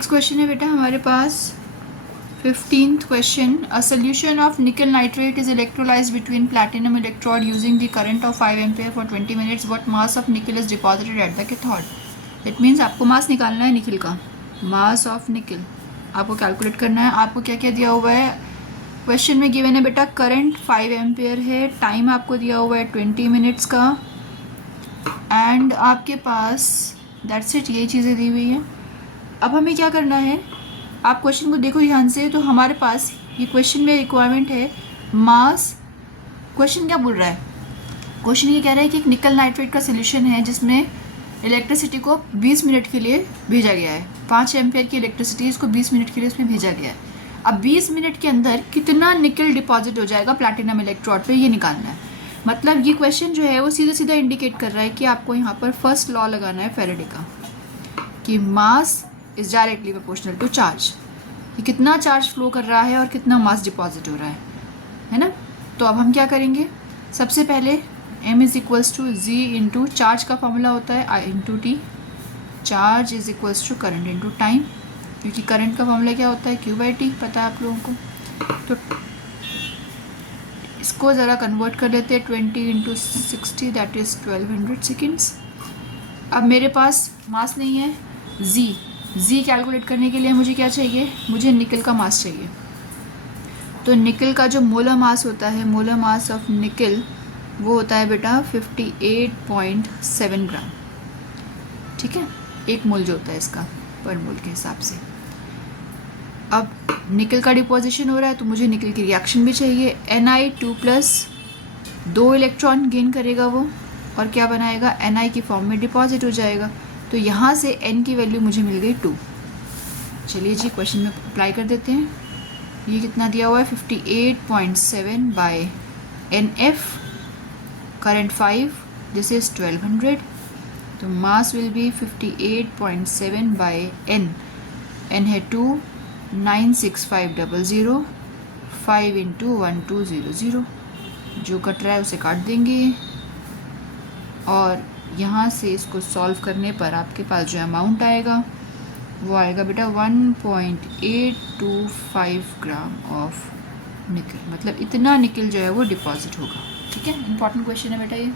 Next question है बेटा हमारे पास 15th question. A solution of निकल nitrate is electrolysed between platinum electrode using the current of 5 ampere for 20 minutes. What mass of निकल is deposited at the cathode. That means आपको मास निकालना है निकल का. मास ऑफ निकल आपको कैलकुलेट करना है. आपको क्या क्या दिया हुआ है क्वेश्चन में गिवन है बेटा. करंट 5 एम्पियर है, टाइम आपको दिया हुआ है 20 मिनट्स का, एंड आपके पास दैट्स इट, ये चीज़ें दी हुई हैं. अब हमें क्या करना है, आप क्वेश्चन को देखो ध्यान से. तो हमारे पास ये क्वेश्चन में रिक्वायरमेंट है मास. क्वेश्चन क्या बोल रहा है, क्वेश्चन ये कह रहा है कि एक निकल नाइट्रेट का सोल्यूशन है जिसमें इलेक्ट्रिसिटी को 20 मिनट के लिए भेजा गया है. 5 एम्पियर की इलेक्ट्रिसिटी इसको 20 मिनट के लिए उसमें भेजा गया है. अब 20 मिनट के अंदर कितना निकल डिपॉजिट हो जाएगा प्लैटिनम इलेक्ट्रोड पे, ये निकालना है. मतलब ये क्वेश्चन जो है वो सीधा सीधा इंडिकेट कर रहा है कि आपको यहाँ पर फर्स्ट लॉ लगाना है फैराडे का, कि mass is directly proportional to charge. कि कितना चार्ज फ्लो कर रहा है और कितना मास डिपॉजिट हो रहा है ना. तो अब हम क्या करेंगे, सबसे पहले m is equals to z into charge का फॉर्मूला होता है I into t. Charge is equals to current into time, क्योंकि करंट का फॉर्मूला क्या होता है Q/T, पता है आप लोगों को. तो इसको ज़रा कन्वर्ट कर लेते हैं 20 इंटू 60, दैट इज़ 1200 सेकेंड्स. अब मेरे पास मास नहीं है, जी कैलकुलेट करने के लिए मुझे क्या चाहिए, मुझे निकल का मास चाहिए. तो निकल का जो मोलर मास होता है, मोलर मास ऑफ निकल, वो होता है बेटा 58.7 ग्राम. ठीक है, एक मोल जो होता है इसका पर मोल के हिसाब से. अब निकल का डिपोजिशन हो रहा है तो मुझे निकल की रिएक्शन भी चाहिए. Ni2+, 2 इलेक्ट्रॉन गेन करेगा वो, और क्या बनाएगा, Ni की फॉर्म में डिपॉजिट हो जाएगा. तो यहाँ से N की वैल्यू मुझे मिल गई 2. चलिए जी क्वेश्चन में अप्लाई कर देते हैं. ये कितना दिया हुआ है 58.7 by NF, current 5, this is 1200. तो mass will be 58.7 by N है 2, 96500, 5 इंटू 1200. जो कट रहा है उसे काट देंगे, और यहाँ से इसको सॉल्व करने पर आपके पास जो अमाउंट आएगा वो आएगा बेटा 1.825 ग्राम ऑफ निकल. मतलब इतना निकल जो है वो डिपॉजिट होगा. ठीक है, इंपॉर्टेंट क्वेश्चन है बेटा ये.